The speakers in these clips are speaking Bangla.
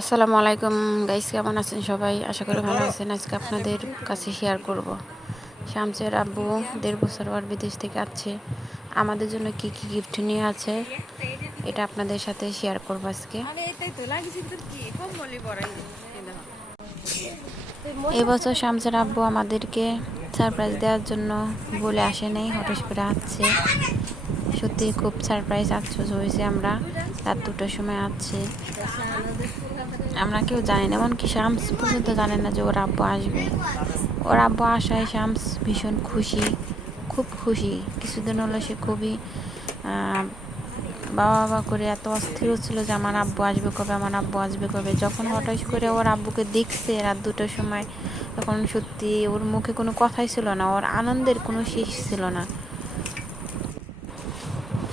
আসসালামু আলাইকুম গাইস, কেমন আছেন সবাই? আশা করি ভালো আছেন। আজকে আপনাদের কাছে শেয়ার করব শামসের আব্বু 1.5 বছর পর বিদেশ থেকে আসছে, আমাদের জন্য কি কি গিফট নিয়ে আছে এটা আপনাদের সাথে শেয়ার করব আজকে। এবছর শামসের আব্বু আমাদেরকে সারপ্রাইজ দেওয়ার জন্য বলে আসে নাই, হঠাৎ করে আসছে। সত্যি খুব সারপ্রাইজ আশ্চর্য হয়েছে। আমরা রাত 2টার সময় আসছে, আমরা কেউ জানি না, এমনকি শামস পর্যন্ত জানে না যে ওর আব্বু আসবে। ওর আব্বু আসায় শামস ভীষণ খুশি, খুব খুশি। কিছুদিন হলো সে খুবই বাবা করে এত অস্থির ছিল যে আমার আব্বু আসবে কবে, আমার আব্বু আসবে কবে। যখন হঠাৎ করে ওর আব্বুকে দেখছে রাত 2টার সময়, তখন সত্যি ওর মুখে কোনো কথাই ছিল না, ওর আনন্দের কোনো শেষ ছিল না।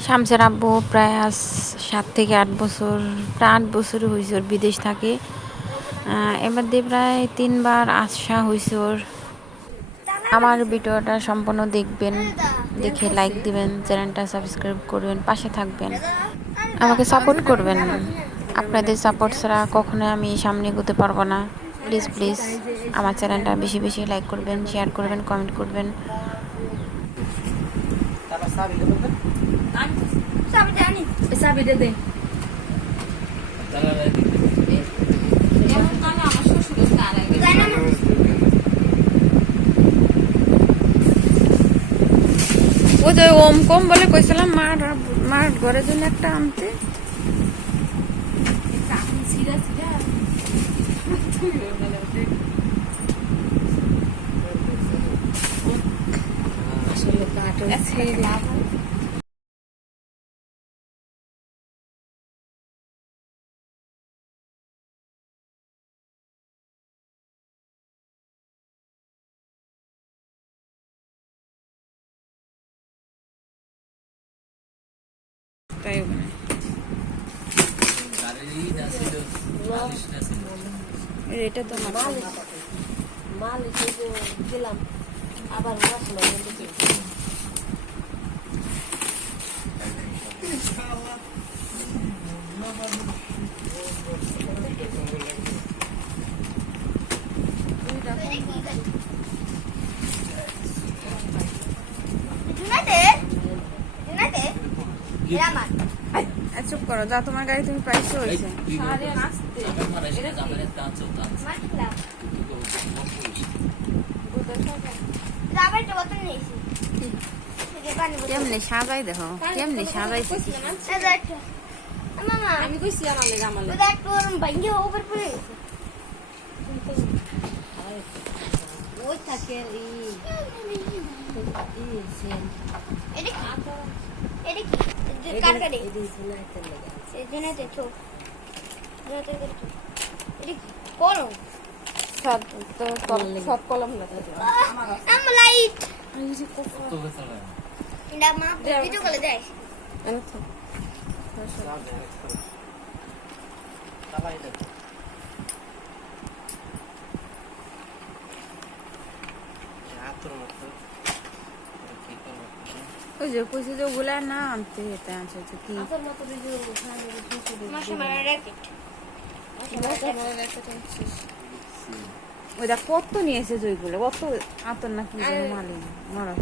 শামসের আব্বু প্রায় আজ 7 থেকে 8 বছর, প্রায় 8 বছর হয়েছে ওর বিদেশ থাকে। এবার দিয়ে প্রায় 3বার আসা হয়েছে ওর। আমার ভিডিওটা সম্পূর্ণ দেখবেন, দেখে লাইক দিবেন, চ্যানেলটা সাবস্ক্রাইব করবেন, পাশে থাকবেন, আমাকে সাপোর্ট করবেন। আপনাদের সাপোর্ট ছাড়া কখনোই আমি সামনে এগোতে পারবো না। প্লিজ প্লিজ আমার চ্যানেলটা বেশি বেশি লাইক করবেন, শেয়ার করবেন, কমেন্ট করবেন। ও যে ওম কম বলে কইছিলাম মার ঘরের জন্য একটা আনতে। এটা তো মাল দিলাম আবার চুপ করো, যা তোমার গাড়ি তুমি পাইছো হয়েছে। কেমনে সাজাই দেখো, কেমনে সাজাই আমি কইছি সব কলম ওই যে কইছে যে ওগুলা না আনতে, এটা আনছে কি ওইটা কত নিয়েছে জয়গুলো, কত আতর নাকি মালি মরা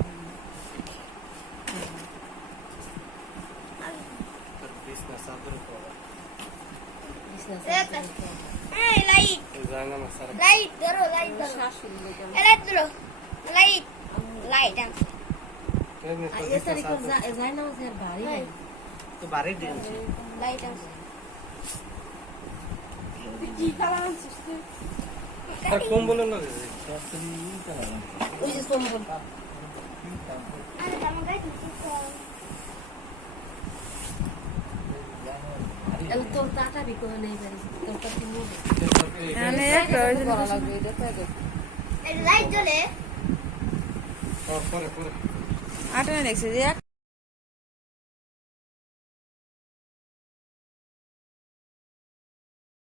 আটা দেখছে যে